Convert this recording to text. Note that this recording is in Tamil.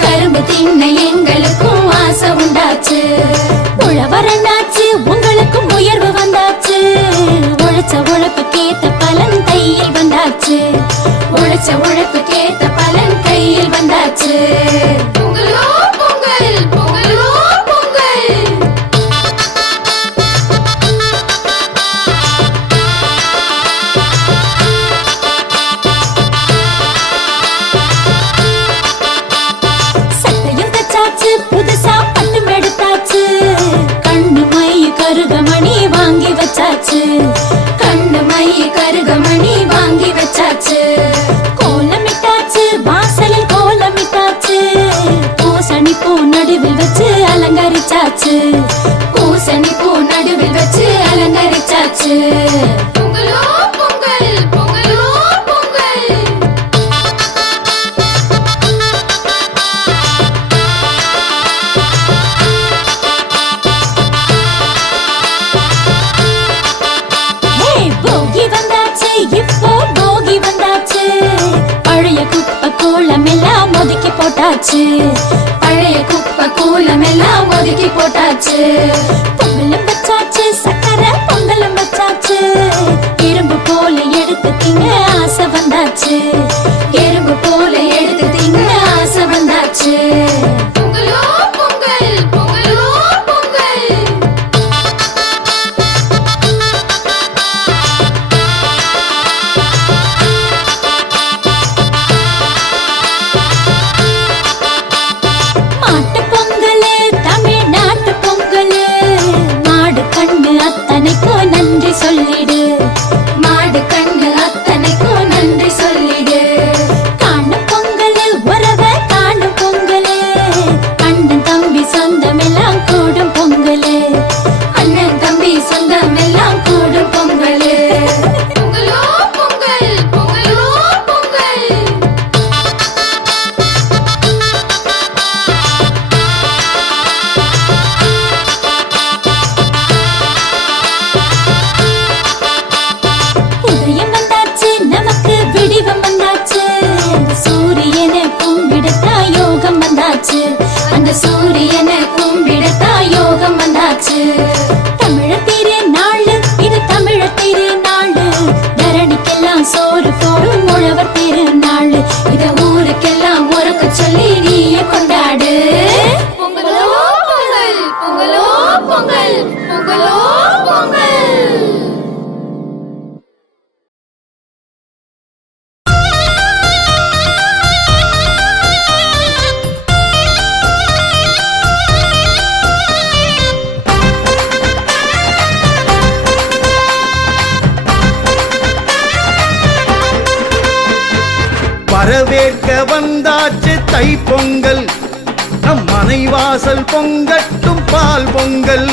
கரும்பு தின்ன எங்களுக்கும் ஆசை உண்டாச்சு. உழவரனாச்சு உங்களுக்கும் உயர்வு வந்தாச்சு. உழைச்ச உழைப்புக்கேத்த பலன் கையில் வந்தாச்சு. உழைச்ச உழைப்புக்கேத்த பலன் கையில் வந்தாச்சு. பொங்கலோ பொங்கல் பொங்கலோ பொங்கல். புதுசா பட்டும் எடுத்தாச்சு. கண்ணு மை கருகமணி வாங்கி வச்சாச்சு. கண்ணு மை கருகமணி வாங்கி வச்சாச்சு. கோலமிட்டாச்சு வாசலில் கோலமிட்டாச்சு. பூசணி பூ நடுவில் வச்சு அலங்கரிச்சாச்சு. பூசணி பூ நடுவில் வச்சு அலங்கரிச்சாச்சு. பொங்கலோ பொங்கல் பொங்கலோ பொங்கல். இப்போ போகி வந்தாச்சு. பழைய குப்பை கூலம் எல்லாம் ஒதுக்கி போட்டாச்சு. பழைய குப்பை கூலம் எல்லாம் ஒதுக்கி போட்டாச்சு. பொங்கலும் வச்சாச்சு சக்கரை பொங்கலும் வச்சாச்சு. எறும்பு போல எடுத்து திங்க ஆசை வந்தாச்சு. எறும்பு போல எடுத்து திங்க ஆசை வந்தாச்சு. பொங்கலோ பொங்கல் பொங்கலோ பொங்கல். நன்றி சொல்லிடு. மாடு கண்ணு அத்தனைக்கும் நன்றி சொல்லிடு. காணும் பொங்கல் உறவ காணும் பொங்கல். அண்ணன் தம்பி சொந்தம் எல்லாம் கூடும் பொங்கல். அண்ணன் தம்பி சொந்தம் எல்லாம் கூடும் பொங்கல். பொங்கலோ பொங்கல் பொங்கலோ பொங்கல். அந்த சூரியனை கும்பிடத்தா யோகம் வந்தாச்சு. தமிழர் திருநாள் இது தமிழர் திருநாள். தரணிக்கெல்லாம் சோறு போடும் உழவர் திருநாள். இத ஊருக்கெல்லாம் உறக்க சொல்லி நீயே கொண்டாடு. பொங்கலோ பொங்கல் பொங்கலோ பொங்கல் பொங்கலோ பொங்கல். வரவேற்க வந்தாச்சு தை பொங்கல். நம் மனை வாசல் பொங்கட்டும் பால் பொங்கல்.